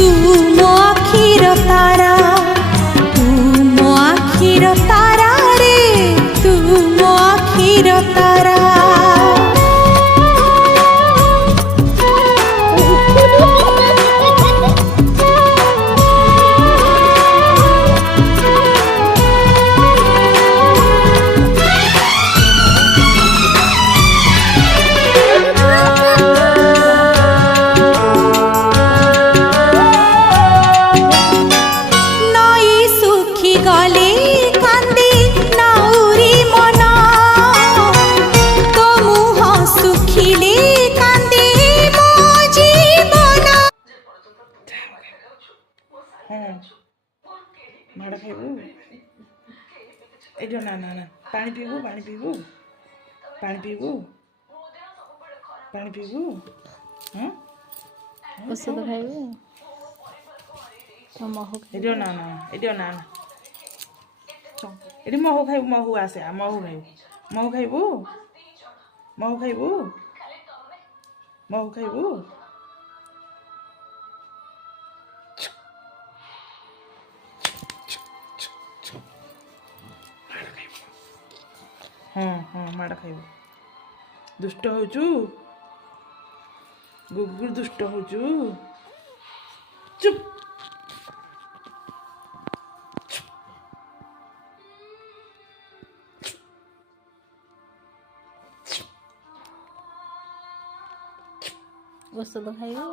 ତୁ ମୋ ଆଖିର ତାରା, ତୁ ମୋ ଆଖିର ତାରା ରେ, ତୁ ମୋ ଆଖିର ତାରା। ମାଡ଼ ଖାଇବୁ ଏଇଟା ନା ନା ନା ପାଣି ପିଇବୁ ପାଣି ପିଇବୁ ପାଣି ପିଇବୁ ପାଣି ପିଇବୁ ଔଷଧ ଖାଇବୁ ଏଇଟା ନା ନା ଏଇଟା ନା ନା ଏଠି ମହୁ ଖାଇବୁ ମହୁ ଆସେ ମହୁ ଖାଇବୁ ମହୁ ଖାଇବୁ ମହୁ ଖାଇବୁ ମହୁ ଖାଇବୁ ହଁ ହଁ ମାଡ଼ ଖାଇବୁ ଦୁଷ୍ଟ ହଉଛୁ ଗୁଗୁର ଦୁଷ୍ଟ ହଉଛୁ ଚୁପ୍ ଔଷଧ ଖାଇବୁ।